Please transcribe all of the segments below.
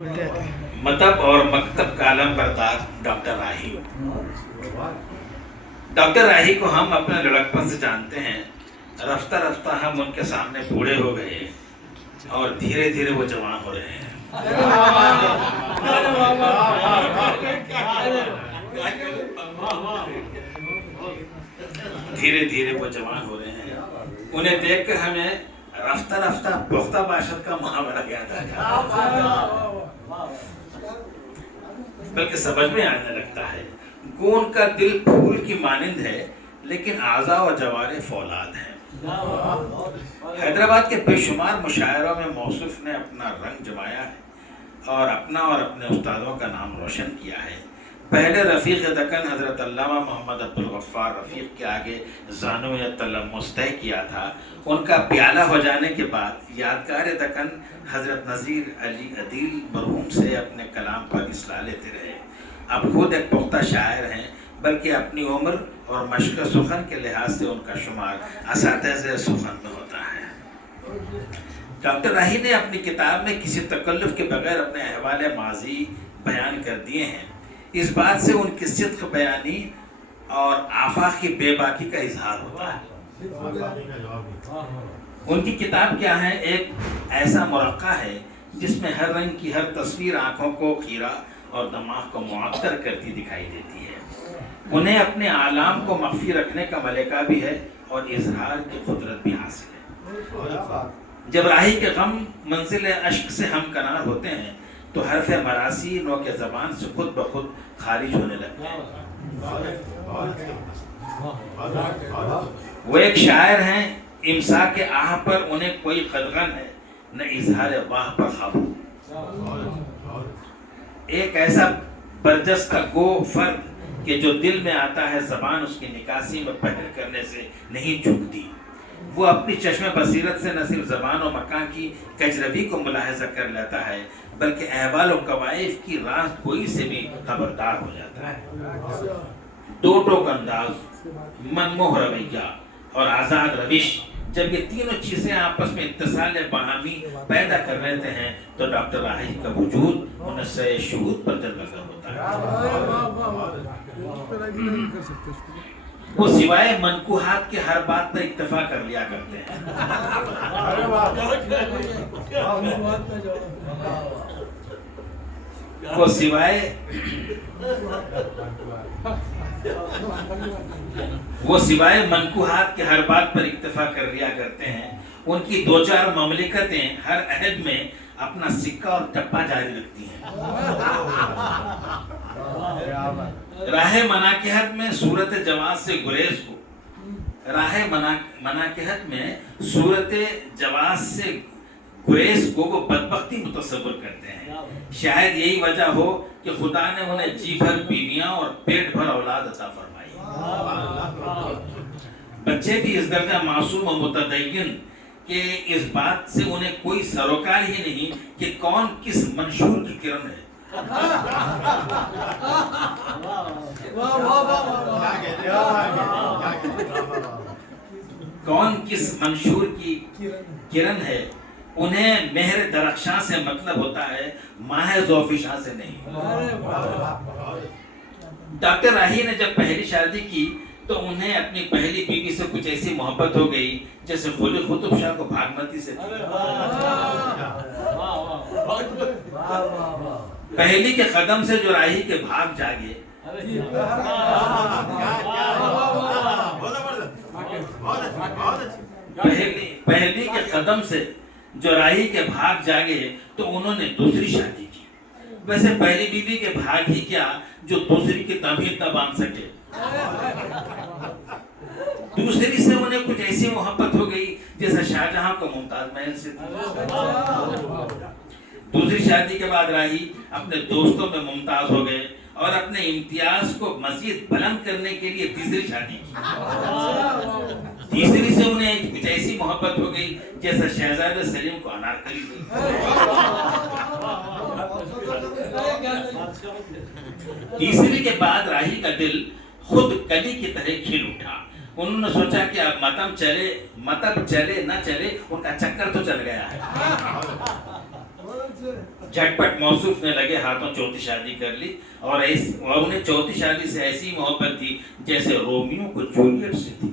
मतब और मकतब कालम बरदार डॉक्टर राही। डॉक्टर राही को हम अपने लड़कपन से जानते हैं। रफ्ता रफ्ता हम उनके सामने बूढ़े हो गए और धीरे धीरे वो जवान हो रहे हैं। धीरे धीरे वो जवान हो रहे हैं। उन्हें देखकर हमें रफ्ता रफ्ता पुख्ता बाशत का मुहावरा याद आ जाता, बल्कि समझ में आने लगता है। गूंद का दिल फूल की मानिंद है, लेकिन आज़ा और जवारे फौलाद हैं। हैदराबाद के बेशुमार मुशायरों में मौसूफ ने अपना रंग जमाया है और अपना और अपने उस्तादों का नाम रोशन किया है। पहले रफ़ीक़ दक्कन हज़रत अल्लामा मोहम्मद अब्दुल गफ़्फ़ार रफ़ीक़ के आगे ज़ानो या तलम्मुस तय किया था। उनका प्याला हो जाने के बाद यादगार दक्कन हज़रत नज़ीर अली अदील मरहूम से अपने कलाम पर इसलाह लेते रहे। अब खुद एक पुख्ता शायर हैं, बल्कि अपनी उम्र और मश्क़ सुखन के लिहाज से उनका शुमार असातिज़े सुखन में होता है। डॉक्टर राही ने अपनी किताब में किसी तकल्लुफ़ के बगैर अपने अहवाल माजी बयान कर दिए हैं। इस बात से उनकी सिद्क़ बयानी और आफाक़ी बेबाकी का इजहार होता है। उनकी किताब क्या है? एक ऐसा मुरक्का है जिसमें हर रंग की हर तस्वीर आँखों को खीरा और दिमाग को मुअत्तर करती दिखाई देती है। उन्हें अपने आलाम को मख्फी रखने का मलिका भी है और इजहार की कुदरत भी हासिल है। जब राही के गम मंजिल अश्क से हम कनार होते हैं तो हरफ मरासी नो के ज़बान से खुद ब खुद खारिज होने लगते हैं। वो एक शायर हैं, इम्सा के आह पर उन्हें कोई कदगन है, न इजहार वाह पर खाबू। एक ऐसा बरजस का गो फर्द कि जो दिल में आता है ज़बान उसकी निकासी में पहल करने से नहीं चूकती। वो अपनी चश्मे बसीरत से न सिर्फ ज़बान और मकान की कजरबी को मुलाहजा कर लेता है, बल्कि अहवाल और कवाइफ की रास्त गोई से भी खबरदार हो जाता है। दो टोक अंदाज, मनमोह रवैया और आज़ाद रविश, जब ये तीनों चीज़ें आपस में इत्तिसाल बाहमी पैदा कर लेते हैं तो डॉक्टर राही का वजूद उनसे शहूद पर जलवा होता है। वो सिवाय मनकूहात के हर बात पर इत्तेफाक कर लिया करते हैं। वो सिवाय मनकूहात के हर बात पर इत्तेफाक कर लिया करते हैं। उनकी दो चार ममलिकतें हर अहद में अपना सिक्का और टप्पा जारी रखती हैं। राहे मनाकिहत में सूरत जवाज से गुरेज को, राहे मनाकिहत में सूरत जवाज से गुरेज को वो बदबख्ती मुतसव्वुर करते हैं। शायद यही वजह हो कि खुदा ने उन्हें जी भर बीवियां और पेट भर औलाद अता फरमाई। बच्चे भी इस दर्जा मासूम और मुतदय्यन कि इस बात से उन्हें कोई सरोकार ही नहीं कि कौन किस मंशूर की किरण है। कौन किस मंशूर की किरण है। उन्हें मेहर दरख्शां से मतलब होता है, माह ज़ौफ़िशां से नहीं। डॉक्टर राही ने जब पहली शादी की तो उन्हें अपनी पहली बीवी से कुछ ऐसी मोहब्बत हो गई जैसे खुली कुतुब शाह को भागमती से थी। पहली के कदम से जो राही के भाग जागे, पहली के कदम से जो राही के भाग जागे तो उन्होंने दूसरी शादी की। वैसे पहली बीवी के भाग ही क्या जो दूसरी की तमीज़ न बांध सके। दूसरी से उन्हें कुछ ऐसी मोहब्बत हो गई जैसे शाहजहां को मुमताज महल से थी। दूसरी शादी के बाद राही अपने दोस्तों में मुमताज हो गए और अपने इम्तियाज को मजीद बुलंद करने के लिए तीसरी शादी की। तीसरी से उन्हें कुछ ऐसी मोहब्बत हो गई जैसा शहजादे सलीम को अनारकली थी। तीसरी के बाद राही का दिल खुद कली की तरह खिल उठा। उन्होंने सोचा कि अब मतब चले न चले, उनका चक्कर तो चल गया है। झटपट मौसूफ ने लगे हाथों चौथी शादी कर ली, और उन्हें चौथी शादी से ऐसी मोहब्बत थी जैसे रोमियो को जूलियट से थी।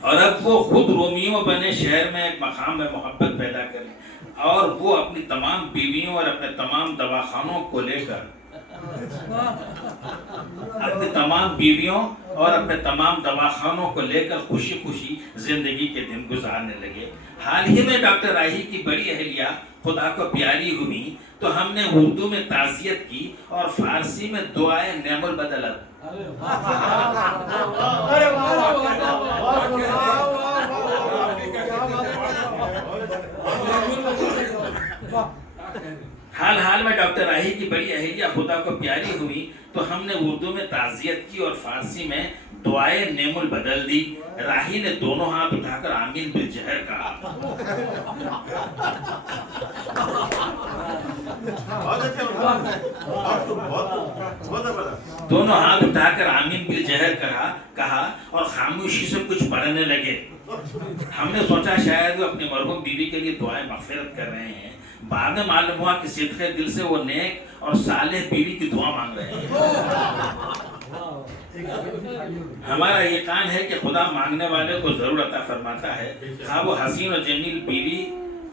और अब वो खुद रोमियो बने, शहर में एक मकाम में मोहब्बत पैदा करें, और वो अपनी तमाम बीवियों और अपने तमाम दवाखानों को लेकर खुशी खुशी जिंदगी के दिन गुजारने लगे। हाल ही में डॉक्टर राही की बड़ी अहलिया खुदा को प्यारी हुई तो हमने उर्दू में ताज़ियत की और फारसी में दुआए नेमुल बदला। हाल में डॉक्टर राही की बड़ी अहलिया खुदा को प्यारी हुई तो हमने उर्दू में ताज़ियत की और फारसी में दुआए नेमुल बदल दी। राही ने दोनों हाथ उठाकर आमीन बिल जहर कहा। दोनों हाथ उठाकर आमीन बिल जहर कहा और खामोशी से कुछ पढ़ने लगे। हमने सोचा शायद वो अपनी मरहूम बीवी के लिए दुआएं मग़फ़िरत कर रहे हैं। बाद में मालूम हुआ कि सिद्क़े दिल से वो नेक और सालेह बीवी की दुआ मांग रहे हैं। हमारा यकीन है कि खुदा मांगने वाले को जरूर अता फरमाता है, हाँ वो हसीन और जमील बीवी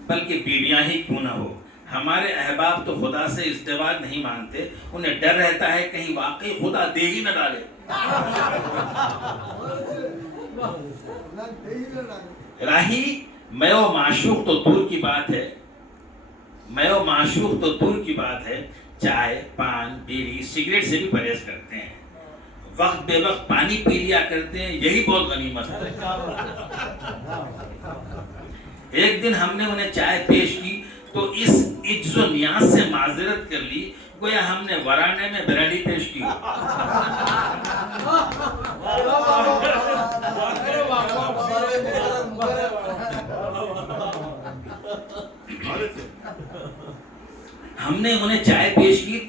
बल्कि बीवियां ही क्यों ना हो। हमारे अहबाब तो खुदा से इस्तेवाद नहीं मांगते, उन्हें डर रहता है कहीं वाकई खुदा दे ही न डाले। राही मैं वो माशूक तो दूर की बात है, चाय पान बीड़ी सिगरेट से भी परहेज करते हैं, वक्त बेवक्त पानी पी लिया करते हैं, यही बहुत गनीमत है। एक दिन हमने उन्हें चाय पेश की तो इस इज्जो नियाज से माजरत कर ली गोया हमने वराने में बिरयानी पेश की।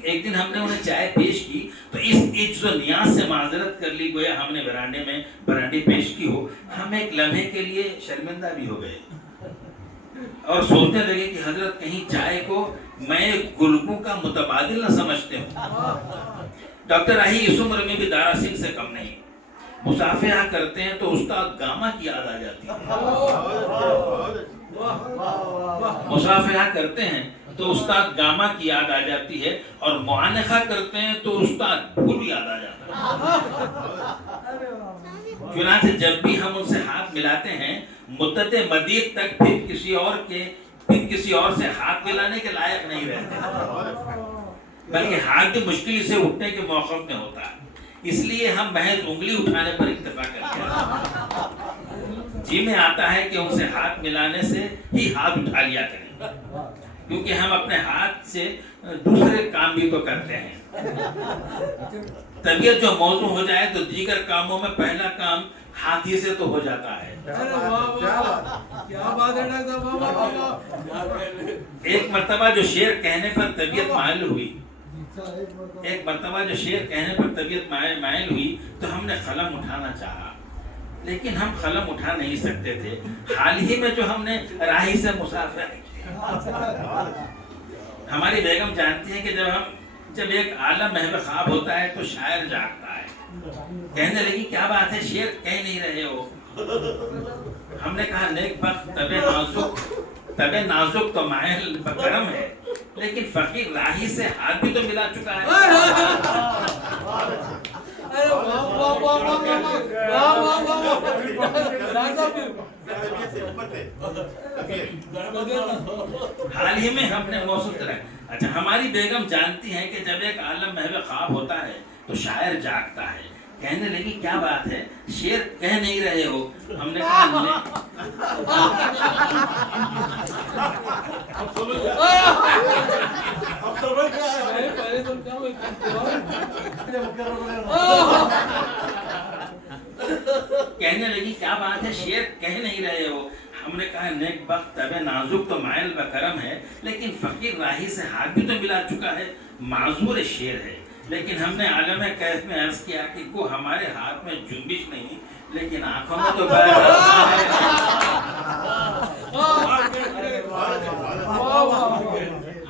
एक दिन हमने उन्हें चाय पेश की तो इस इज्जो नियाज से माजरत कर ली गोया हमने वराने में बिरयानी पेश की हो। हम एक लम्हे के लिए शर्मिंदा भी हो गए और सोचने लगे कि हजरत कहीं चाय को मैं गुलगू का मुतबादिल न समझते हो। डॉक्टर राही इस उम्र में भी दारा सिंह से कम नहीं। मुसाफिहा करते हैं तो उस्ताद गामा की याद आ जाती है। और मुआनखा करते हैं तो उस्ताद भूल याद आ जाता है। चुनांचे जब भी हम उनसे हाथ मिलाते हैं मुद्दते मदीद तक फिर किसी और से हाथ मिलाने के लायक नहीं रहते, बल्कि हाथ भी मुश्किल से उठने के मौक़िफ़ में होता है। इसलिए हम महज उंगली उठाने पर इत्तेफा करते हैं। जी में आता है कि उनसे हाथ मिलाने से ही हाथ उठा लिया करें, क्योंकि हम अपने हाथ से दूसरे काम भी तो करते हैं। तबीयत जो मौजू हो जाए तो दीगर कामों में पहला काम हाथी से तो हो जाता है। क्या बात है एक मर्तबा जो शेर कहने पर तबीयत मायल हुई तो हमने कलम उठाना चाहा, लेकिन हम कलम उठा नहीं सकते थे। हाल ही में जो हमने राही से मुसाफिर किया, हमारी बेगम जानती है कि जब एक आलम महव ख्वाब होता है तो शायर जागता है। कहने लगी क्या बात है शेर कह नहीं रहे हो। हमने कहा नेक बख्त तबे नाजुक तो मायल बकरम है, लेकिन फकीर राही से हाथ भी तो मिला चुका है। हाल ही में हमने महसूस करा। अच्छा, हमारी बेगम जानती हैं कि जब एक आलम महव ख्वाब होता है तो शायर जागता है। कहने लगी क्या बात है शेर कह नहीं रहे हो। हमने कहा कहने लगी क्या बात है शेर कह नहीं रहे हो। हमने कहा नेक बख्त तबे नाजुक तो मायल बकरम है, लेकिन फकीर राही से हाथ भी तो मिला चुका है, माजूर शेर है। लेकिन हमने आलम कैफ में अर्ज किया कि को हमारे हाथ में जुम्बिश नहीं, लेकिन आंखों में तो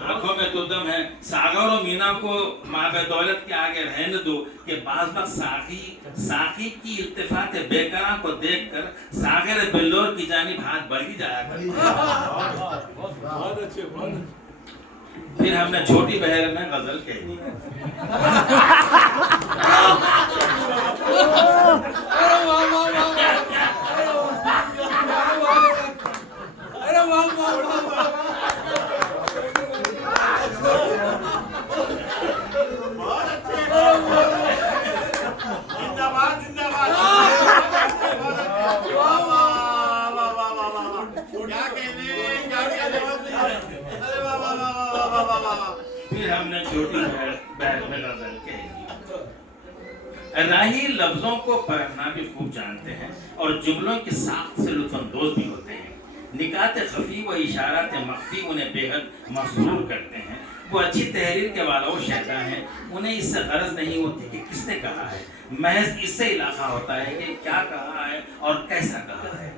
आंखों में तो दम है। सागर और मीना को माँ बदौलत के आगे रहने दो कि बाज़ वक्त साकी की इल्तिफात बेकरां को देखकर सागर बिल्लोर की जानिब हाथ बढ़ ही जाया करता। बहुत अच्छे, बहुत अच्छे। फिर हमने छोटी बहर में गजल कह दी। फिर हमने छोटी बहर में गजल कह दी। राही लफ्जों को पढ़ना भी खूब जानते हैं और जुमलों की साख्त से लुत्फानंदोज भी होते हैं। निकात खफी व इशारात मख्फी उन्हें बेहद मसरूर करते हैं। वो अच्छी तहरीर के वाला शहदा हैं। उन्हें इससे गरज नहीं होती कि किसने कहा है, महज इससे इलाका होता है कि क्या कहा है और कैसा कहा है।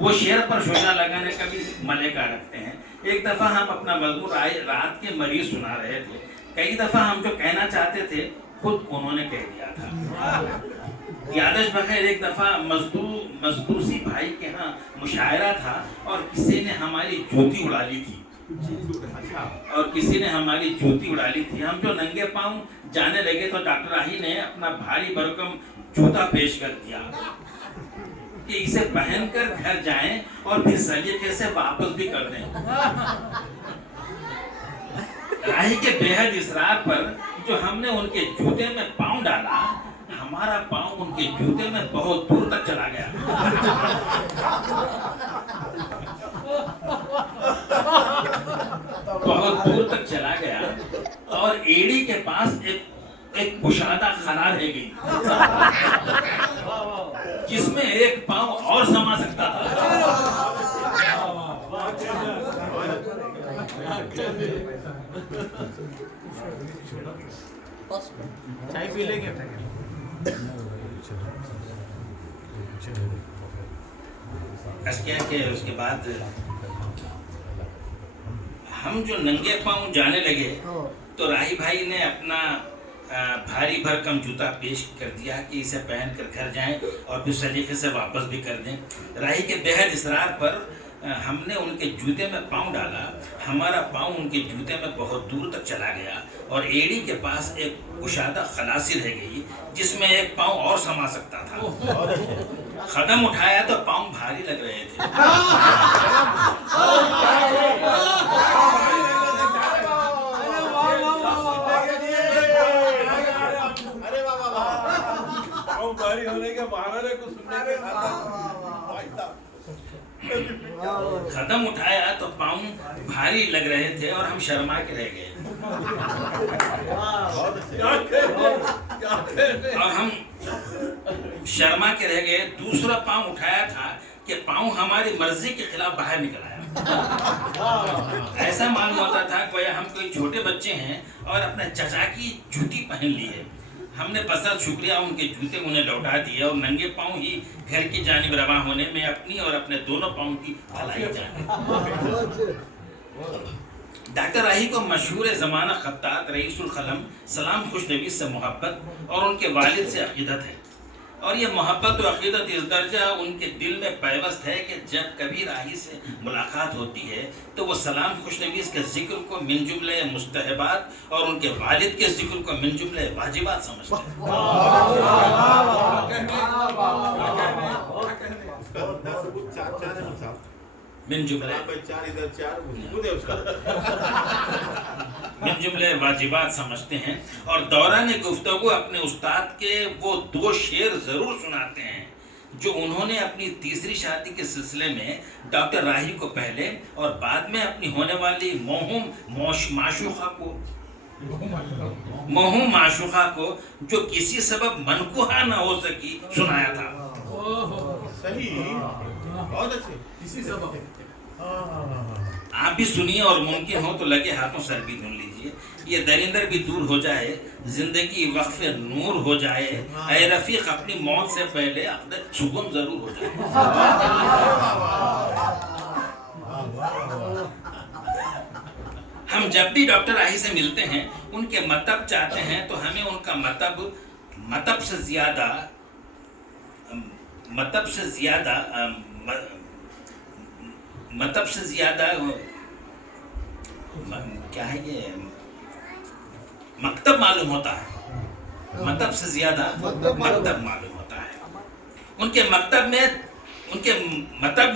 वो शेर पर शोजा लगाने का भी मलेका रखते हैं। एक दफ़ा हम अपना मजमून रात के मरीज सुना रहे थे। कई दफ़ा हम जो कहना चाहते थे खुद उन्होंने कह दिया था। यादश बखैर एक दफ़ा मजदूसी भाई के यहाँ मुशायरा था और किसी ने हमारी जूती उड़ा ली थी। हम जो नंगे पाँव जाने लगे तो डॉक्टर राही ने अपना भारी भरकम जूता पेश कर दिया कि इसे पहनकर घर जाएं और फिर सलीके से वापस भी कर दें। राही के बेहद इसरार पर जो हमने उनके जूते में पाँव डाला, हमारा पाँव उनके जूते में बहुत दूर तक चला गया। बहुत दूर तक चला गया और एड़ी के पास एक कुशादा खला रह गई जिसमें एक पाँव और समा सकता था। चाय पी लेंगे। उसके बाद हम जो नंगे पाँव जाने लगे तो राही भाई ने अपना भारी भरकम जूता पेश कर दिया कि इसे पहनकर घर जाएं और फिर सलीके से वापस भी कर दें। राही के बेहद इसरार पर हमने उनके जूते में पाँव डाला, हमारा पाँव उनके जूते में बहुत दूर तक चला गया और एड़ी के पास एक कुशादा खलासी रह गई जिसमें एक पाँव और समा सकता था। कदम उठाया तो पाँव भारी लग रहे थे। भारी होने के बहाने को सुनने के कदम उठाया तो पाँव भारी लग रहे थे और हम शर्मा के रह गए। और हम शर्मा के रह गए। दूसरा पाँव उठाया था कि पाँव हमारी मर्जी के खिलाफ बाहर निकल आया। ऐसा मालूम होता था कोई हम कोई छोटे बच्चे हैं और अपने चचा की जूती पहन ली है। हमने बसर शुक्रिया उनके जूते उन्हें लौटा दिए और नंगे पाँव ही घर की जानिब रवा होने में अपनी और अपने दोनों पाँव की भलाई जाने। डॉक्टर राही को मशहूर ज़माना खत्तात रईसुल कलम सलाम खुशनवीस से मोहब्बत और उनके वालिद से अक़ीदत है और ये मोहब्बत और अक़ीदत इस दर्जा उनके दिल में पैवस्त है कि जब कभी राही से मुलाकात होती है तो वो सलाम खुशनवीस के ज़िक्र को मिन जुमले मुस्तहबात और उनके वालिद के ज़िक्र को मिन जुमले वाजिबात समझते हैं। मिन जुमले वाजिबात समझते हैं और दौरान गुफ्तगू अपने उस्ताद के वो 2 शेर ज़रूर सुनाते हैं जो उन्होंने अपनी तीसरी शादी के सिलसिले में डॉक्टर राही को पहले और बाद में अपनी होने वाली मोहूम माशूका को जो किसी सबब मनकुहा न हो सकी सुनाया था। सही, बहुत अच्छे। किसी सबब आप भी सुनिए और मुमकिन हो तो लगे हाथों सर भी धुन लीजिए। ये दरिंदर भी दूर हो जाए, जिंदगी वक्फ नूर हो जाए, ऐ रफीक अपनी मौत से पहले अपने सुकून जरूर हो जाए। हम जब भी डॉक्टर आही से मिलते हैं, उनके मतलब चाहते हैं, तो हमें उनका मतलब से ज्यादा क्या है ये, मकतब मालूम होता है। मतलब से ज्यादा मकतब मालूम होता है। उनके मतलब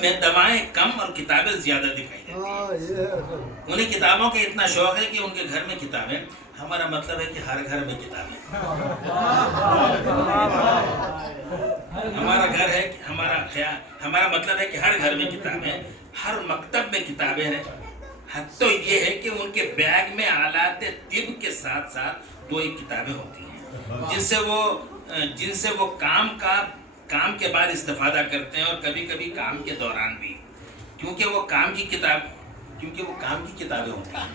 में दवाएं कम और किताबें ज्यादा दिखाई देती हैं। उन्हें किताबों का इतना शौक है कि उनके घर में किताबें, हमारा मतलब है कि हर घर में किताबें। हमारा घर है कि हमारा मतलब है कि हर घर में किताबें, हर मकतब में किताबें हैं। हद तो ये है कि उनके बैग में आलात तिब के साथ साथ 2 किताबें होती हैं, जिनसे वो काम के बाद इस्तेफादा करते हैं, और कभी कभी काम के दौरान भी, क्योंकि वो काम की किताबें होती हैं।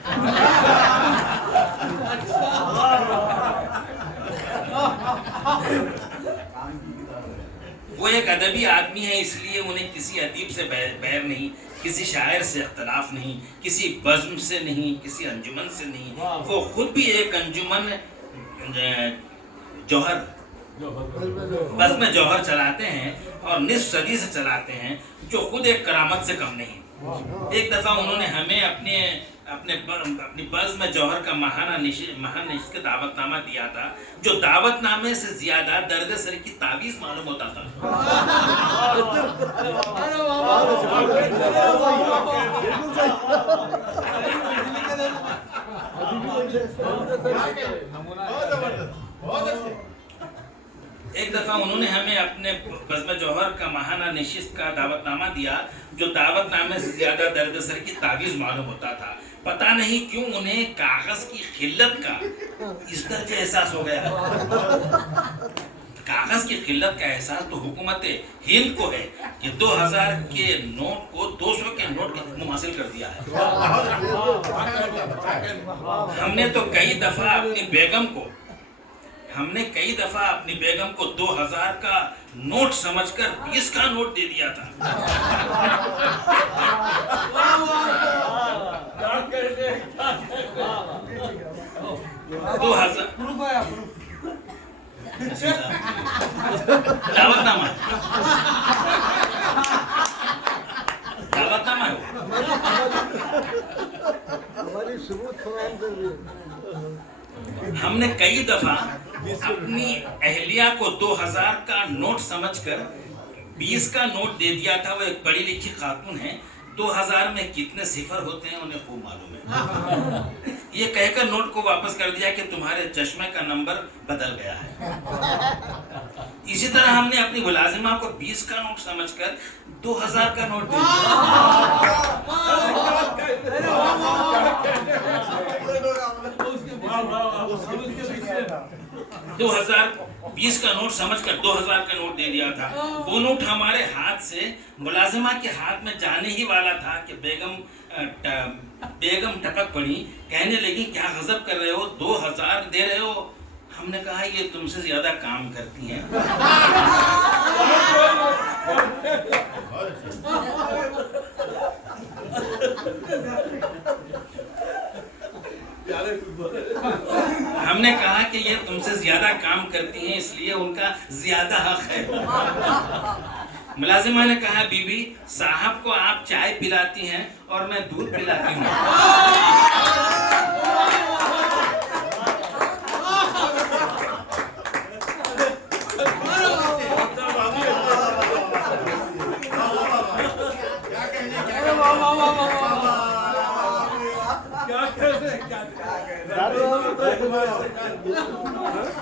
वो एक अदबी आदमी है, इसलिए उन्हें किसी अदीब से बैर नहीं, किसी शायर से इख्तलाफ नहीं, किसी बज़्म से नहीं, किसी अंजुमन से नहीं। वो खुद भी एक अंजुमन बज़्म जौहर चलाते हैं, और निस्फ सदी से चलाते हैं, जो खुद एक करामत से कम नहीं। एक दफ़ा उन्होंने हमें अपनी बज़्म जौहर का महान निश्चित दावतनामा दिया था, जो दावतनामे से ज्यादा दर्द सर की तावीज़ मालूम होता था। एक दफा उन्होंने हमें अपने बज़्म जौहर का महाना निशिस्त का दावतनामा दिया, जो दावतनामे से ज्यादा दर्द सर की तावीज़ मालूम होता था। पता नहीं क्यों उन्हें कागज की खिल्लत का इस तरह से एहसास हो गया। कागज की खिल्लत का एहसास तो हुकूमत हिंद को है कि 2000 के नोट को 200 के नोट के मुमासिल कर दिया है। हमने कई दफा अपनी बेगम को 2000 का नोट समझकर 20 का नोट दे दिया था। 2000 दावतनामा है। हमने कई दफा अपनी अहलिया को 2000 का नोट समझकर 20 का नोट दे दिया था। वो एक पढ़ी लिखी खातून है। 2000 में कितने सिफर होते हैं उन्हें खूब मालूम है। ये कहकर नोट को वापस कर दिया कि तुम्हारे चश्मे का नंबर बदल गया है। इसी तरह हमने अपनी मुलाजिमा को 20 का नोट समझकर 2000 का नोट दे दिया। 2020 का नोट समझकर 2000 का नोट दे दिया था। वो नोट हमारे हाथ से मुलाजिमा के हाथ में जाने ही वाला था कि बेगम टपक पड़ी, कहने लगी क्या गजब कर रहे हो, 2000 दे रहे हो। हमने कहा ये तुमसे ज्यादा काम करती हैं। हमने कहा कि ये तुमसे ज्यादा काम करती हैं, इसलिए उनका ज्यादा हक है। मुलाजिमा ने कहा बीबी साहब को आप चाय पिलाती हैं और मैं दूध पिलाती हूँ।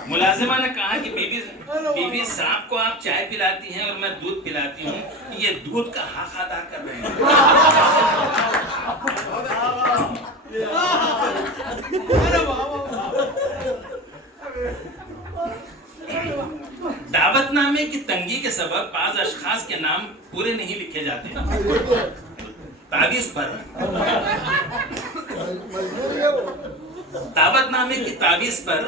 मुलाजिमा ने कहा कि बीबी साहब को आप चाय पिलाती हैं और मैं दूध पिलाती हूँ, ये दूध का हक अदा कर रहे हैं। दावतनामे की तंगी के सबब बाज अशखास के नाम पूरे नहीं लिखे जाते। तावीज़ पर दावतनामे की तावीज़ पर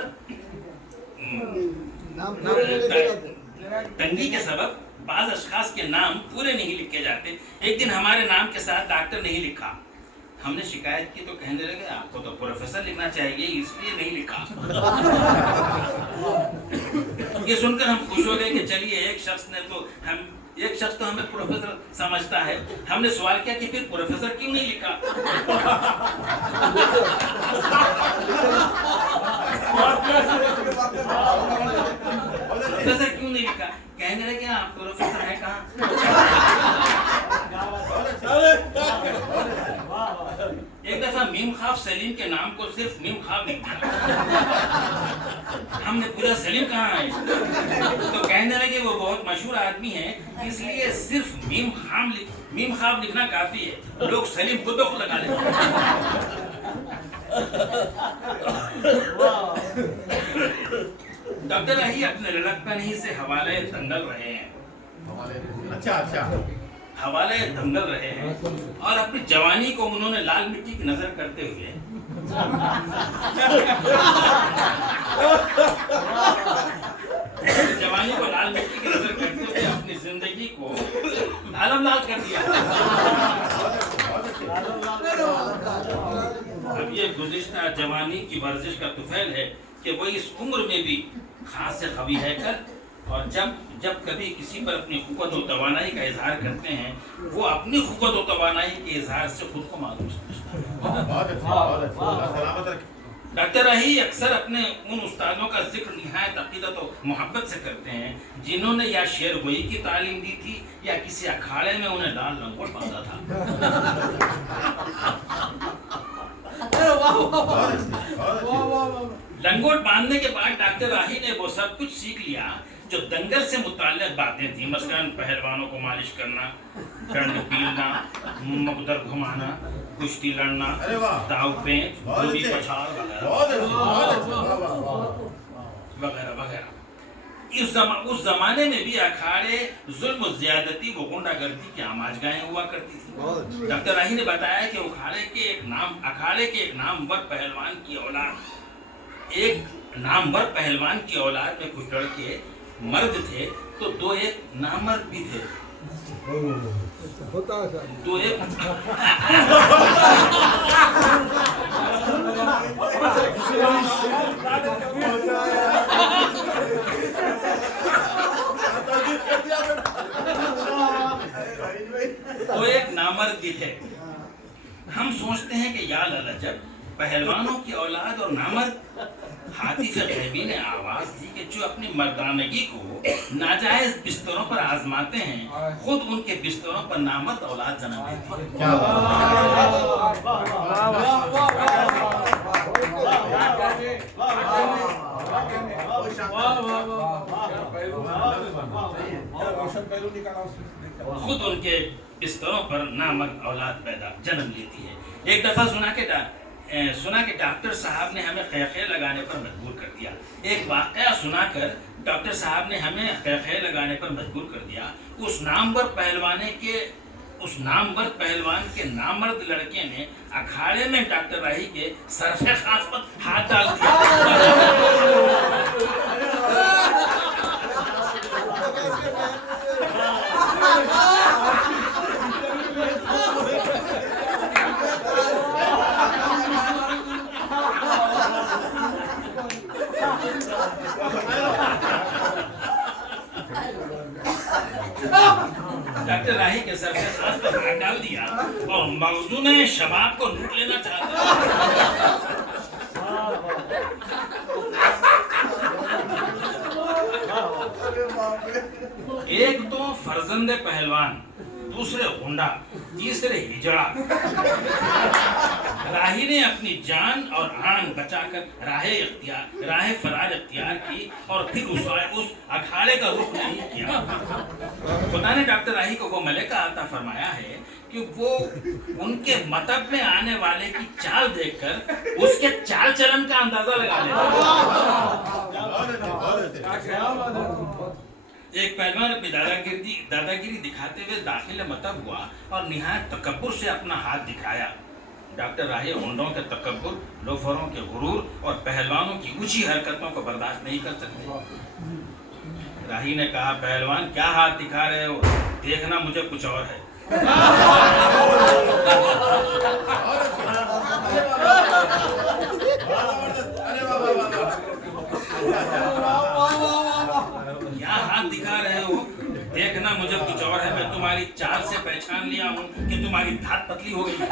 तंगी के सबब बाज अशखास के नाम पूरे नहीं लिखे जाते। एक दिन हमारे नाम के साथ डॉक्टर नहीं लिखा। हमने शिकायत की तो कहने लगे आपको तो प्रोफेसर लिखना चाहिए, इसलिए नहीं लिखा। ये सुनकर हम खुश हो गए कि चलिए एक शख्स तो हमें प्रोफेसर समझता है। हमने सवाल किया कि फिर प्रोफेसर क्यों नहीं लिखा? प्रोफेसर क्यों नहीं लिखा? कहने लगे आप प्रोफेसर है कहाँ? एक दफा मीम खाफ सलीम के नाम को सिर्फ मीम खाफ लिख दिया। हमने पूछा सलीम कहाँ है? तो कहने लगे वो बहुत मशहूर आदमी है, इसलिए सिर्फ मीम खाफ लिखना काफी है, लोग सलीम खुद ब खुद लगा लेते। डॉक्टर राही अपने लड़कपन ही से हवाले दंगल रहे हैं। अच्छा हवाले दंगल रहे हैं और अपनी जवानी को उन्होंने लाल मिट्टी की नजर करते हुए जवानी को लाल मिट्टी की नजर करते हुए अपनी जिंदगी को आलम लाल कर दिया। अब ये गुज़िश्ता जवानी की वर्जिश का तुफैल है कि वो इस उम्र में भी खास से कवि है कर, और जब कभी किसी पर अपनी क़ुव्वत और तवानाई का इजहार करते हैं, वो अपनी क़ुव्वत और तवानाई के इजहार से खुद को मालूम समझता है। डॉक्टर राही अक्सर अपने उन उस्तादों का जिक्र निहायत अक़ीदत और मोहब्बत से करते हैं जिन्होंने या शेर गोई की तालीम दी थी या किसी अखाड़े में उन्हें लाल लंगोट बांधा था। लंगोट बांधने के बाद डॉक्टर राही ने वो सब कुछ सीख लिया जो दंगल से मुताल्लिक़ बातें थी, मसलन पहलवानों को मालिश करना, डंड पीलना, मकदर घुमाना, कुश्ती लड़ना, दाव पेंच, गोली पछाड़ वगैरह वगैरह। उस जमाने में भी अखाड़े जुल्म ज़्यादती व गुंडागर्दी की आमाजगाहें हुआ करती थी। डॉक्टर राही ने बताया कि अखाड़े के एक नामवर पहलवान की औलाद में कुछ लड़के मर्द थे तो दो एक नामर्द भी थे। तो एक नामर्द भी थे। हम सोचते हैं कि या ललजब पहलवानों की औलाद और नामर्द हातिफ गैबी ने आवाज दी कि जो अपनी मर्दानगी को नाजायज बिस्तरों पर आजमाते हैं, खुद उनके बिस्तरों पर नामर्द औलाद जन्म देती है। खुद उनके बिस्तरों पर नामर्द औलाद जन्म लेती है। एक दफा सुना कि डॉक्टर साहब ने हमें क़हक़हे लगाने पर मजबूर कर दिया। एक वाक़या सुनाकर डॉक्टर साहब ने हमें क़हक़हे लगाने पर मजबूर कर दिया। उस नामवर पहलवान के नामर्द लड़के ने अखाड़े में डॉक्टर राही के सरफ़े खास पर हाथ डाल दिया। डॉक्टर राही के सर से सांस पर हाथ डाल दिया और मखजून शबाब को लूट लेना चाहता। एक तो फर्जंदे पहलवान, दूसरे गुंडा, तीसरे हिजड़ा। राही ने अपनी जान और आन बचाकर राह फरार इख्तियार की और फिर उस अखाड़े का रुख नहीं किया। खुदा ने डॉक्टर राही को वो मलेका अता फरमाया है कि वो उनके मतब में आने वाले की चाल देखकर उसके चाल चलन का अंदाजा लगा लेता। एक पहलवान अपनी दादागिरी दिखाते हुए दाखिल मतब हुआ और निहायत तकब्बुर से अपना हाथ दिखाया। डॉक्टर राही गुंडों के तकब्बुर, लोफरों के गुरूर और पहलवानों की ऊंची हरकतों को बर्दाश्त नहीं कर सकते। राही ने कहा, पहलवान क्या हाथ दिखा रहे हो, देखना मुझे कुछ और है। क्या हाथ दिखा रहे हो, देखना मुझे कुछ और है। मैं तुम्हारी चाल से पहचान लिया हूँ कि तुम्हारी धात पतली हो गई है।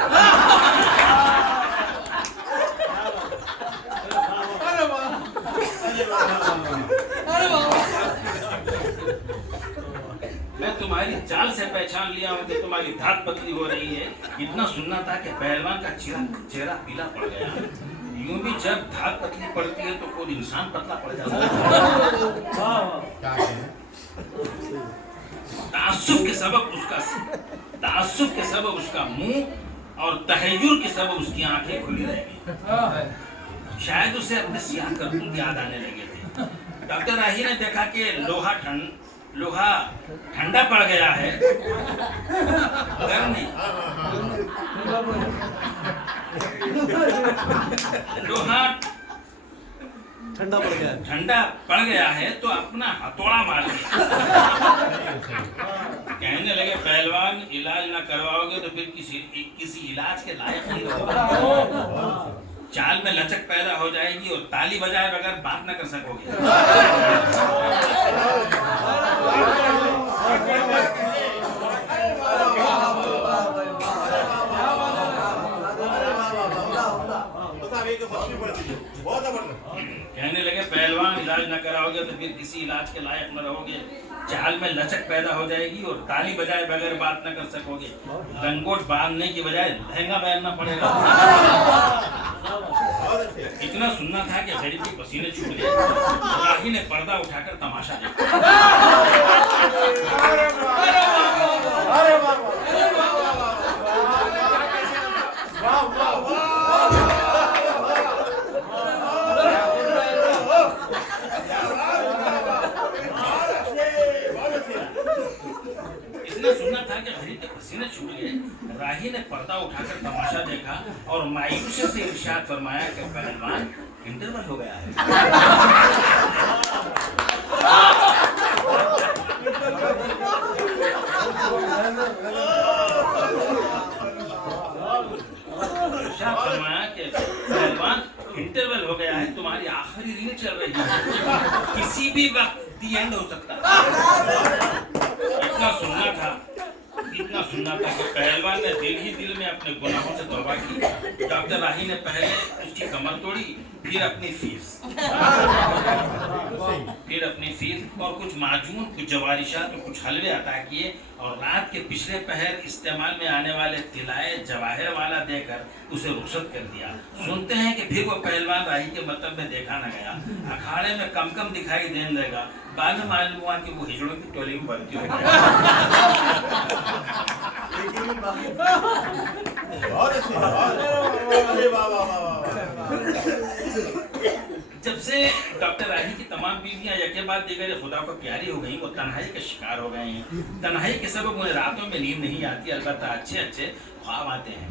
मैं तुम्हारी चाल से पहचान लिया हूँ कि तुम्हारी धात पतली हो रही है। इतना सुनना था कि पहलवान का चेहरा पीला पड़ गया। यूं भी जब धात पतली पड़ती है तो कोई इंसान पतला पड़ जाता है। तासुफ के सबब उसका मुंह और तहय्युर के सबब उसकी आंखें खुली रह गई। शायद उसे अपने सियाह करतूत याद आने लगे थे। डॉक्टर राही ने देखा कि लोहा ठंडा पड़ गया है, गर्म नहीं। लोहा ठंडा पड़ गया है तो अपना हथौड़ा मार दिया। कहने लगे, पहलवान इलाज ना करवाओगे तो फिर किसी इलाज के लायक नहीं होगा। चाल में लचक पैदा हो जाएगी और ताली बजाए बगैर बात न कर सकोगे। कहने लगे, पहलवान इलाज न कराओगे तो फिर किसी इलाज के लायक न रहोगे। चाल में लचक पैदा हो जाएगी और ताली बजाए बगैर बात न कर सकोगे। लंगोट बांधने की बजाय लहंगा पहनना पड़ेगा। इतना सुनना था कि गरीब के पसीने छूट गए। राही ने पर्दा उठाकर तमाशा देखा। सुनना था कि गरीब के पसीने छूट गए। राही ने पर्दा उठाकर तमाशा देखा और मायूसी से इरशाद फरमाया कि पहलवान इंटरवल हो गया है। इरशाद फरमाया कि पहलवान इंटरवल हो गया है, तुम्हारी आखिरी रील चल रही है, किसी भी वक्त दी एंड हो सकता है। इतना सुनना था कि पहलवान ने दिल ही दिल में अपने गुनाहों से तौबा की। डॉक्टर राही ने पहले उसकी कमर तोड़ी, फिर अपनी फीस और कुछ माजून, कुछ जवारिशात और कुछ हलवे अता किए और रात के पिछले पहर इस्तेमाल में आने वाले तिलाए जवाहिर वाला देकर उसे रुखसत कर दिया। सुनते हैं कि फिर वो पहलवान राही के मतलब में देखा न गया। अखाड़े में कम दिखाई देने लगा। बाद में मालूम हुआ कि वो हिजड़ों की टोली में भर्ती हो गया। जब से डॉक्टर राही की तमाम बीवियां यके बाद दीगर खुदा को प्यारी हो गई, वो तन्हाई का शिकार हो गए हैं। तन्हाई के सबब उन्हें रातों में नींद नहीं आती, अलबत्ता अच्छे ख्वाब आते हैं।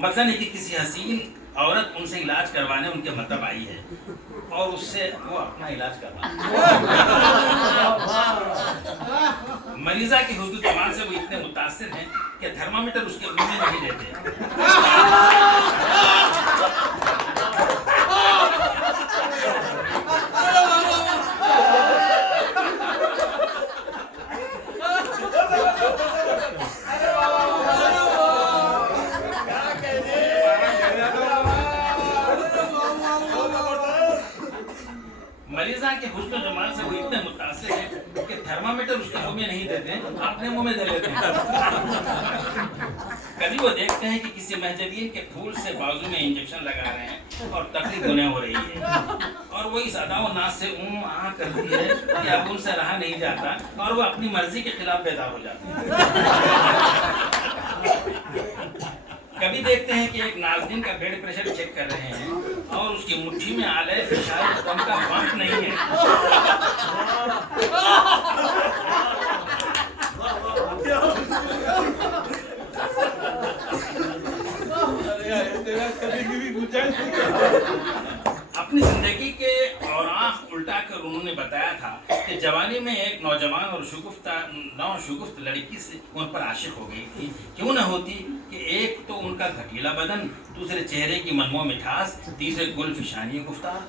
मसलन कि किसी हसीन औरत उनसे इलाज करवाने उनके मतलब आई है और उससे वो अपना इलाज करवा। मरीजा की हुस्न जमान से वो इतने मुतासिर हैं कि थर्मामीटर उसके मुंह में नहीं लेते। मरीजा के हुस्न जमाल से वो इतने मुतासिर हैं कि थर्मामीटर उसके मुंह में नहीं देते, अपने मुंह में दे लेते हैं। कभी वो देखते हैं कि किसी महजबीन के फूल से बाजू में इंजेक्शन लगा रहे हैं और तकलीफ उन्हें हो रही है और वो इस अदाओ नाज से करती है कि अब उनसे रहा नहीं जाता और वो अपनी मर्जी के खिलाफ बेदार हो जाती है। कभी देखते हैं कि एक नाज़रीन का ब्लड प्रेशर चेक कर रहे हैं और उसकी मुट्ठी में आले फिशार कम का पंप नहीं है। अपनी जिंदगी के और आँख उल्टा कर उन्होंने बताया था कि जवानी में एक नौजवान और नौशुगुफ्त लड़की से उन पर आशिक हो गई थी। क्यों न होती कि एक तो उनका घटीला बदन, दूसरे चेहरे की मनमोह मिठास, तीसरे गुलफिशानी गुफ्तार।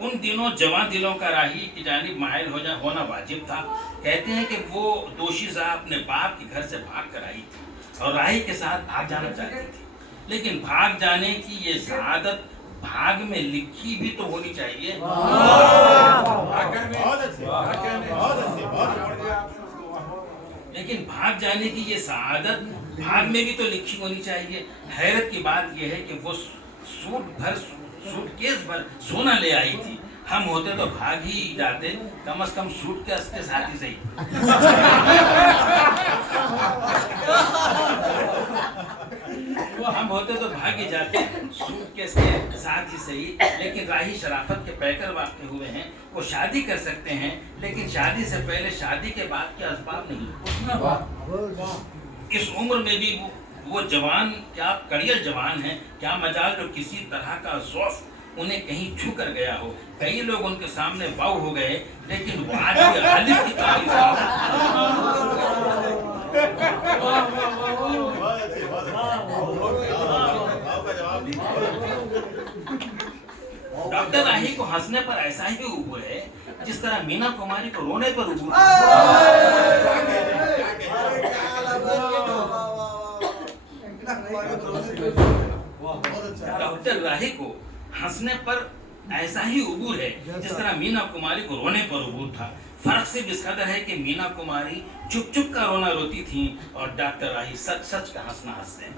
उन दिनों जवान दिलों का राही की जानिब माइल होना वाजिब था। कहते हैं कि वो दोशीज़ा अपने बाप के घर से भाग कर आई थी और राही के साथ भाग जाना चाहती थी, लेकिन भाग जाने की ये सआदत भाग में लिखी भी तो होनी चाहिए। लेकिन भाग जाने की ये सआदत भाग में भी तो लिखी होनी चाहिए। हैरत की बात यह है कि वो सूटकेस भर सोना ले आई थी। हम होते तो भाग ही जाते, कम से कम सूटकेस के साथ ही सही। हम होते तो भाग ही जाते सूटकेस के साथ ही सही। लेकिन राही शराफत के पैकर वाक़े हुए हैं। वो शादी कर सकते हैं, लेकिन शादी से पहले शादी के बाद के असबाब नहीं। इस उम्र में भी वो जवान, क्या कड़ियल जवान है, क्या मजाल जो किसी तरह का ज़ौफ़ उन्हें कहीं छू कर गया हो। कई लोग उनके सामने वाव हो गए, लेकिन वो आज भी गालिब की तारीफ। डॉक्टर राही को हंसने पर ऐसा ही उबूर है जिस तरह मीना कुमारी को रोने पर उबूर। डॉक्टर राही को हंसने पर ऐसा ही उबूर है जिस तरह मीना कुमारी को रोने पर उबूर था। फर्क सिर्फ इस कदर है कि मीना कुमारी चुप चुप का रोना रोती थी और डॉक्टर राही सच सच का हंसना हंसते हैं।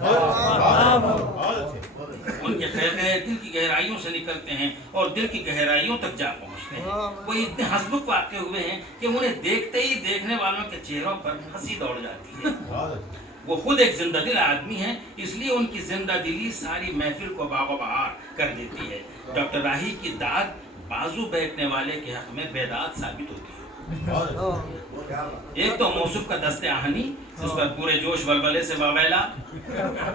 उनके खैर दिल की गहराइयों से निकलते हैं और दिल की गहराइयों तक जा पहुंचते हैं। वो इतने हंसमुख वाक़े हुए हैं कि उन्हें देखते ही देखने वालों के चेहरों पर हंसी दौड़ जाती है। वो खुद एक जिंदादिल आदमी हैं, इसलिए उनकी जिंदादिली सारी महफिल को बागोबहार कर देती है। डॉक्टर राही की दाद बाजू बैठने वाले के हक में बेदाद साबित होती है। एक तो मौसूफ का दस्ते आहनी, जिस पर पूरे जोश वलवले से वावेला,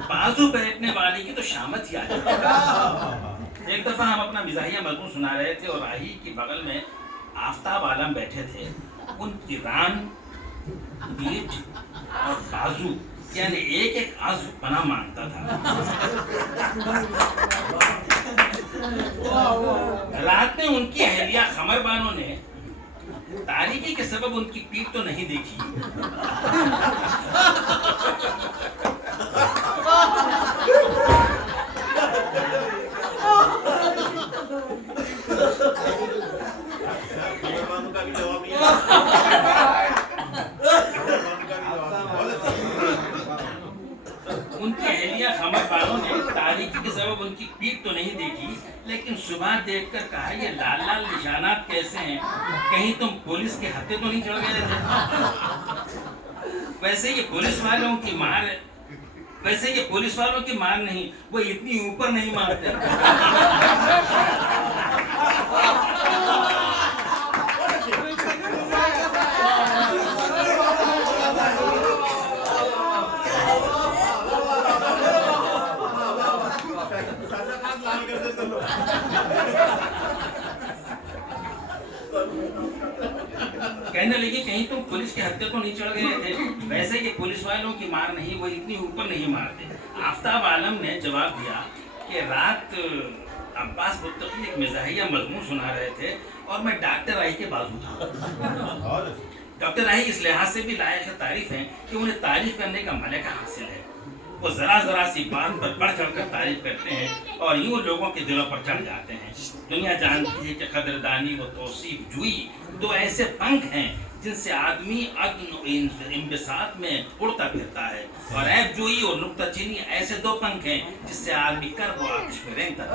बाजू बैठने वाले की तो शामत ही आ जाती है। एक दफा हम अपना मिजाहिया मजमून सुना रहे थे और राही की बगल में आफ्ताब आलम बैठे थे। उनकी रान, पीठ और बाजू यानी एक एक आज़ू पनाह मांगता था। रात में उनकी अहलिया खमर बानो ने तारीकी के सबब उनकी पीठ तो नहीं देखी, उनकी अहलिया खमर बानो ने तारीकी के सबब उनकी पीठ तो नहीं देखी, लेकिन सुबह देखकर कहा ये लाल लाल निशानात कैसे हैं, कहीं तुम पुलिस के हत्थे तो नहीं चढ़ गए थे। वैसे ये पुलिस वालों की मार नहीं, वो इतनी ऊपर नहीं मारते। कहने लगी कहीं तुम पुलिस के हत्थे तो नहीं चढ़ गए थे। वैसे ये पुलिस वालों की मार नहीं, वो इतनी ऊपर नहीं मारते। आफ्ताब आलम ने जवाब दिया कि रात अब्बास मुत्तकी एक मिजाहिया मजमून सुना रहे थे और मैं डॉक्टर राही के बाजू था। डॉक्टर राही इस लिहाज से भी लायक तारीफ हैं कि उन्हें तारीफ करने का मलका हासिल है। वो जरा सी बात पर बढ़ चढ़कर तारीफ करते हैं और यूं लोगों के दिलों पर चढ़ जाते हैं। दुनिया जानती है कि कदरदानी व तौसीफ जुई दो ऐसे पंख हैं जिनसे आदमी इंबिसात में उड़ता फिरता है, और ऐब जोई और नुक्ताचीनी ऐसे दो पंख हैं जिससे आदमी कर्ब और आतिश में रेंगता है।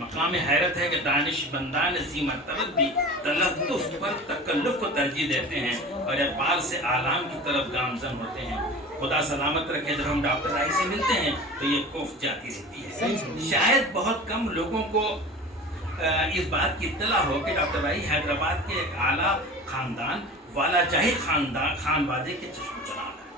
मकाम हैरत है कि दानिश बंदान ज़ी मर्तबत भी तलत्तुफ़ पर तकल्लुफ़ को तरजीह देते हैं और इक़बाल से आलाम की तरफ गामज़न होते हैं। खुदा सलामत रखे, जब हम डॉक्टर राही से मिलते हैं तो ये कोफ जाती रहती है। शायद बहुत कम लोगों को इस बात की इत्तला हो कि डॉक्टर राही हैदराबाद के एक आला ख़ानदान वाला जाहिद खानवादे के चश्मचराग हैं।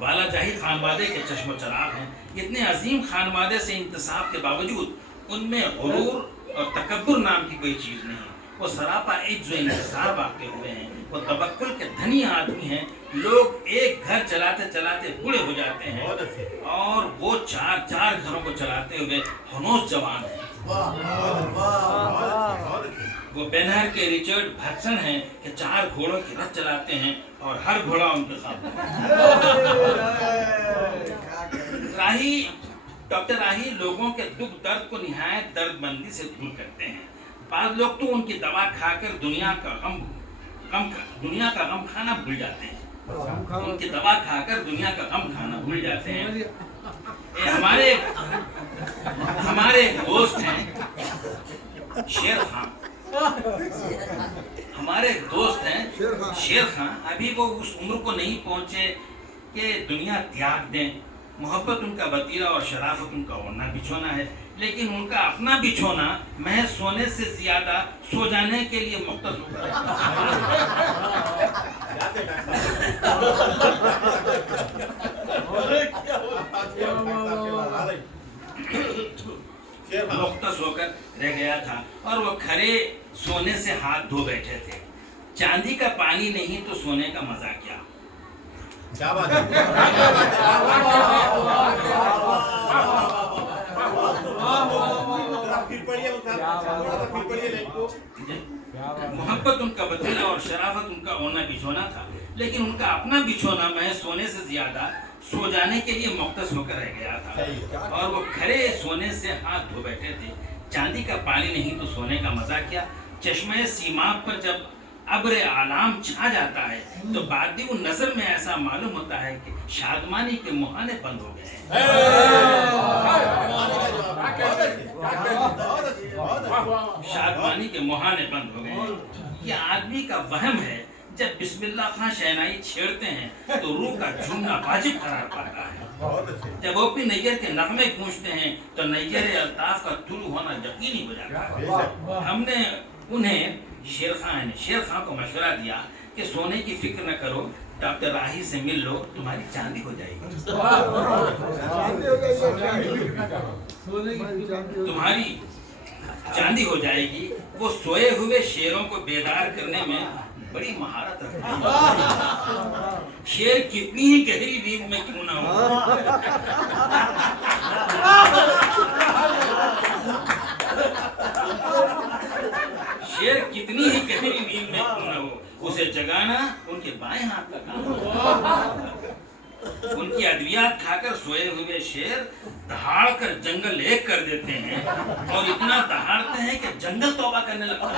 वाला जाहिद खानवादे के चश्मो चराग हैं। इतने अजीम खानवादे से इंतसाब के बावजूद उनमें गुरूर और तकब्बुर नाम की कोई चीज़ नहीं है। वो सरापा इज्ज इंतसार वाक़े हुए हैं। वो तवक्कुल के धनी आदमी हैं। लोग एक घर चलाते चलाते बूढ़े हो जाते हैं और वो चार घरों को चलाते हुए हनोस जवान हैं। वो बेनहर के रिचर्ड भर्सन हैं कि 4 घोड़ों की रथ चलाते हैं और हर घोड़ा उनके साथ। डॉक्टर राही लोगों के दुख दर्द को निहायत दर्दमंदी से दूर करते हैं। बाद लोग तो उनकी दवा खाकर दुनिया का गम खाना भूल जाते हैं। उनकी दवा खाकर दुनिया का गम खाना भूल जाते हैं। हमारे एक दोस्त हैं शेर खान। हमारे एक दोस्त हैं शेर खान। अभी वो उस उम्र को नहीं पहुंचे कि दुनिया त्याग दें। मोहब्बत उनका वतीरा और शराफत उनका ओढ़ना बिछोना है, लेकिन उनका अपना बिछोना महज सोने से ज्यादा सो जाने के लिए मुख्तस होता है। मुख्तस होकर रह गया था और वो खरे सोने से हाथ धो बैठे थे। चांदी का पानी नहीं तो सोने का मजा क्या। क्या बात है। मोहब्बत उनका वतीरा और शराफत उनका ओढ़ना बिछोना था, लेकिन उनका अपना बिछोना महज सोने से ज्यादा सो जाने के लिए मुख्तस होकर रह गया था और वो खरे सोने से हाथ धो बैठे थे। चांदी का पानी नहीं तो सोने का मजा क्या। चश्मे सीमा पर जब अब्र आलाम छा जाता है तो बादी वो नजर में ऐसा मालूम होता है कि शादमानी के मुहाने बंद हो गए हैं। शादमानी के मुहाने बंद हो गए हैं। ये आदमी का वहम है। जब बिस्मिल्लाह खां शहनाई छेड़ते हैं तो रूह का झूमना वाजिब करार पाता है। जब ओपी नैयर के नगमे गूंजते हैं तो नैयर अल्ताफ का तुलू होना यकीनी हो जाता है। हमने उन्हें शेर खां को मशवरा दिया कि सोने की फिक्र न करो, डॉक्टर राही से मिल लो, तुम्हारी चांदी हो जाएगी। तुम्हारी चांदी हो जाएगी। वो सोए हुए शेरों को बेदार करने में बड़ी महारत रखते हैं। शेर कितनी ही गहरी नींद में क्यों ना हो, शेर कितनी ही गहरी नींद में क्यों ना हो, उसे जगाना उनके बाएं हाथ का काम है। उनकी अद्वियात खाकर सोए हुए शेर दहाड़ कर जंगल एक कर देते हैं और इतना दहाड़ते हैं कि जंगल तौबा करने लगता है।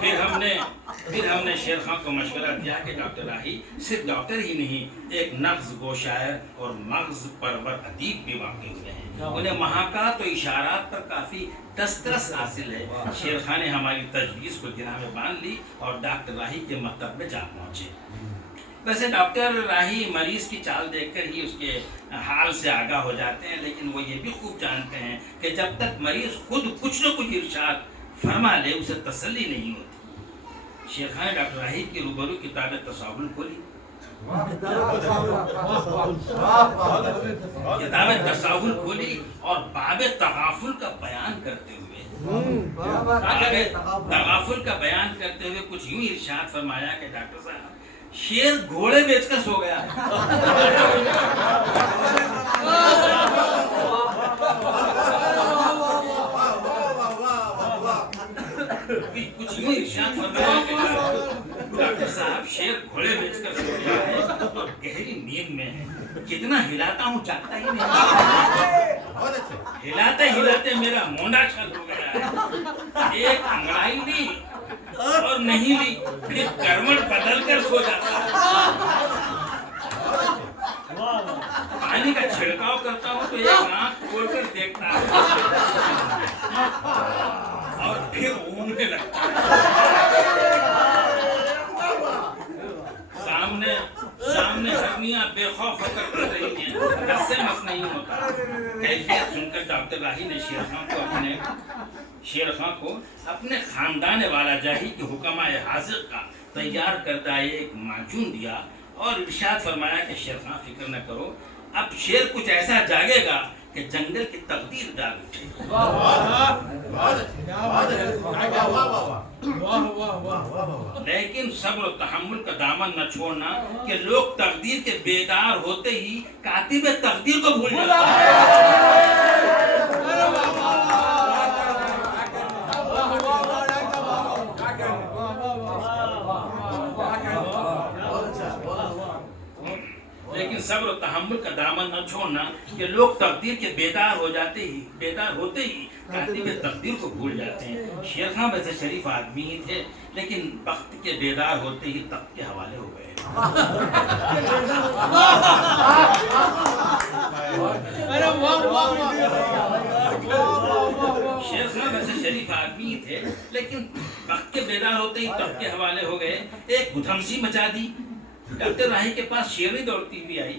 फिर हमने शेर खां को मशवरा दिया कि डॉक्टर राही सिर्फ डॉक्टर ही नहीं, एक नफ्स गो शायर और मग़ज़ परवर अदीब भी वाक़ई हुए हैं। उन्हें महाका तो इशारात पर काफ़ी दस्तरस हासिल है। शेर खां ने हमारी तजवीज़ को गिरा में बांध ली और डॉक्टर राही के मकतब में जा पहुँचे। वैसे डॉक्टर राही मरीज की चाल देखकर ही उसके हाल से आगाह हो जाते हैं, लेकिन वो ये भी खूब जानते हैं कि जब तक मरीज खुद कुछ न कुछ इरशाद फरमा ले उसे तसल्ली नहीं होती। शेर खां ने डॉक्टर राही की रूबरू किताब तसाहुल खोली। किताब तसाहुल खोली और बाब तगाफुल का बयान करते हुए कुछ यूं इरशाद फरमाया कि डॉक्टर साहब शेर घोड़े बेचकर सो गया। कुछ यूं इरशाद फरमाया कि डॉक्टर साहब शेर घोड़े बेचकर सो गया है और गहरी नींद में है। कितना हिलाता हूँ जागता ही नहीं। हिलाते हिलाते मेरा मोंडा छल हो गया है। एक अंगड़ाई ली और नहीं ली, फिर करवट बदल कर सो जाता है। पानी का छिड़काव करता हूँ तो एक आंख खोलकर देखता है और फिर ऊँघने लगता है। सामने हरनियां बेखौफ होकर पड़ रही हैं, इससे मस नहीं होता। कैफियत सुनकर डॉक्टर डॉक्टर राही ने शेर खां को अपने खानदान वाला जाही के हुक्मा हाजिर का तैयार करदा एक माजून दिया और इरशाद फरमाया कि शेर खां फिक्र न करो, अब शेर कुछ ऐसा जागेगा कि जंगल की तकदीर जाग उठेगी। लेकिन सब्र और तहम्मुल का दामन न छोड़ना कि लोग तकदीर के बेदार होते ही कातिब तकदीर को भूल जाते हैं। लेकिन सब्र और तहम्मुल का दामन न छोड़ना कि लोग तकदीर के बेदार होते ही कातिब तकदीर को भूल जाते हैं। शेर खां वैसे शरीफ आदमी ही थे, लेकिन वक्त के बेदार होते ही तख्त के हवाले हो गए। शेर खां वैसे शरीफ आदमी ही थे, लेकिन वक्त के बेदार होते ही तख्त के हवाले हो गए। एक गुथमसी मचा दी। डॉक्टर राही के पास शेरनी दौड़ती हुई आई।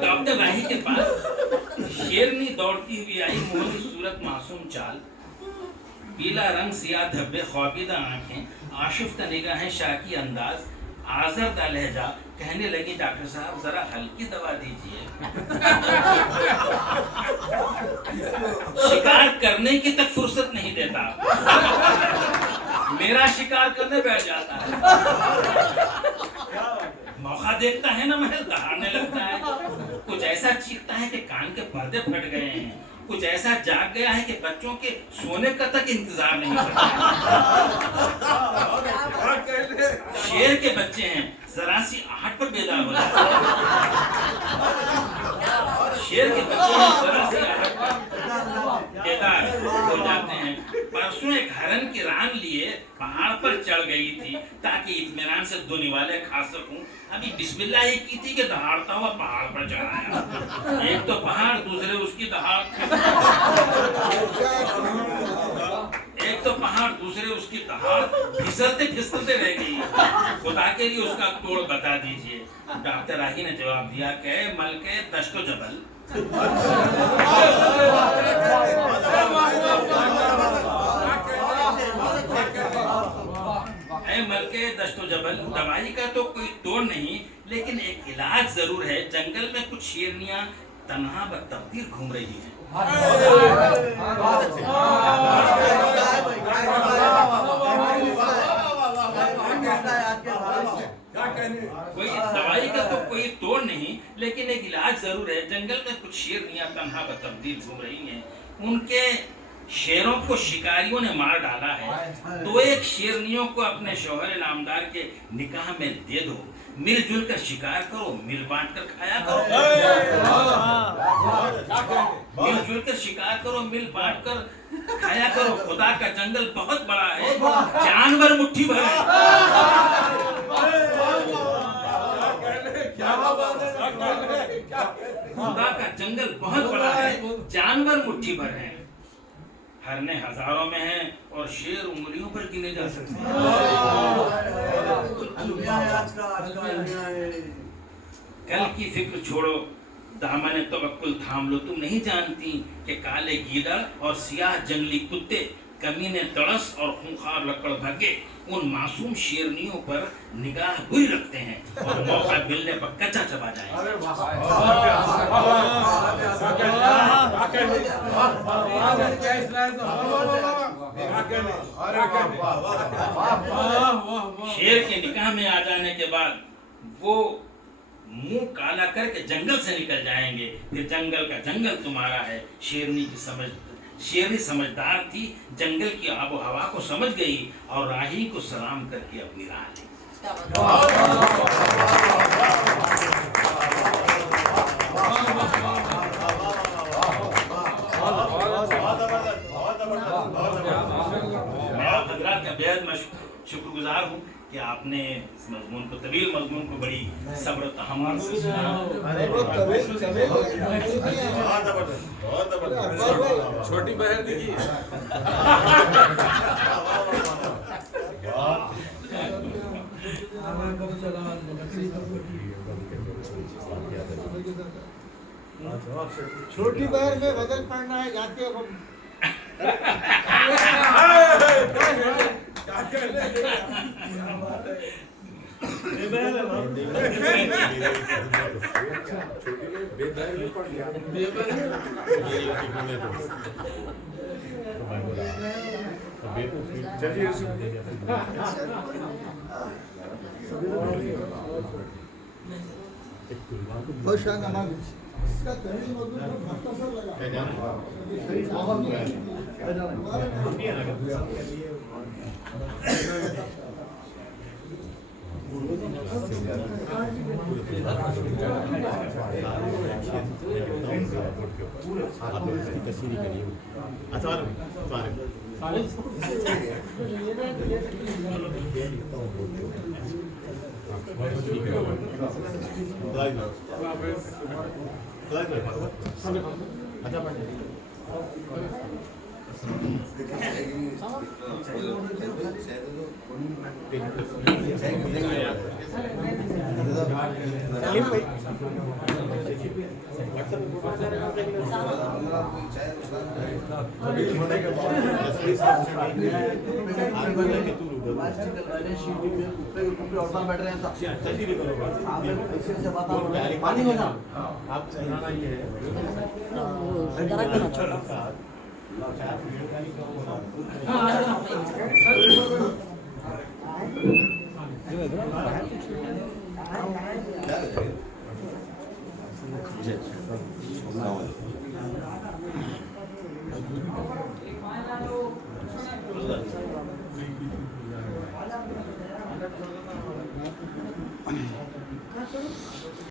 डॉक्टर राही के पास शेरनी दौड़ती हुई आई। मोहनी सूरत, मासूम चाल, पीला रंग, सियाह धब्बे, ख्वाबीदा आंखें, आशिफ्ता निगाहें, शाकी अंदाज, आज़रदा लहजा। कहने लगी, डॉक्टर साहब जरा हल्की दवा दीजिए। शिकार करने की तक फुर्सत नहीं देता, मेरा शिकार करने बैठ जाता है। मौका देखता है ना महल दहाड़ने लगता है। कुछ ऐसा चीखता है कि कान के पर्दे फट गए हैं। कुछ ऐसा जाग गया है कि बच्चों के सोने का तक इंतजार नहीं करता। शेर के बच्चे हैं, जरा सी आहट पर बेदार हो जाते हैं। शेर के बच्चे हैं, जरा सी आहट पर बेदार हो जाते हैं। परसों एक हरन की रान लिए पहाड़ पर चढ़ गई थी ताकि इत्मीनान से 2 निवाले खा सकूं। अभी बिस्मिल्लाह ही की थी कि दहाड़ता हुआ पहाड़ पर चढ़ाया। एक तो पहाड़, दूसरे उसकी दहाड़। एक तो पहाड़, दूसरे उसकी दहाड़। फिसलते फिसलते रह गई। खुदा के लिए उसका तोड़ बता दीजिए। डॉक्टर राही ने जवाब दिया कि मलके दश्तो जबल। मलके दश्तो जबल, दवाई का तो कोई तोड़ नहीं, लेकिन एक इलाज जरूर है। जंगल में कुछ शेरनियां तन्हा बतकदीर घूम रही हैं। कोई दवाई का तो कोई तोड़ नहीं, लेकिन एक इलाज जरूर है। जंगल में कुछ शेरनियां तन्हा बतकदीर घूम रही हैं। उनके शेरों को शिकारियों ने मार डाला है। तो एक शेरनियों को अपने शौहर नामदार के निकाह में दे दो। मिलजुल कर शिकार करो, मिल बांट कर खाया करो। मिलजुल कर शिकार करो, मिल बांट कर खाया करो। खुदा का जंगल बहुत बड़ा है, जानवर मुट्ठी भर है। खुदा का जंगल बहुत बड़ा है, जानवर मुट्ठी भर है। हरने हजारों में हैं और शेर उंगलियों पर गिने जा सकते हैं। कल की फिक्र छोड़ो, दामन तवक्कुल थाम लो। तुम नहीं जानती कि काले गीदड़ और सियाह जंगली कुत्ते, कमीने तड़स और खूंखार लकड़ भागे उन मासूम शेरनियों पर निगाह बुरी रखते हैं और मौका मिलने पर कच्चा चबा जाएंगे। शेर के निकाह में आ जाने के बाद वो मुंह काला करके जंगल से निकल जाएंगे। फिर जंगल का जंगल तुम्हारा है। शेरनी समझदार थी, जंगल की आबो हवा को समझ गई और राही को सलाम करके अपनी राह ली। मैं आप हजरात का बेहद शुक्रगुजार हूँ कि आपने इस मजमून को, तवील मजमून को बड़ी सब्र तहम्मुल से सुना। छोटी बहन देखिए। छोटी बहन में बदल पड़ना है जाते हो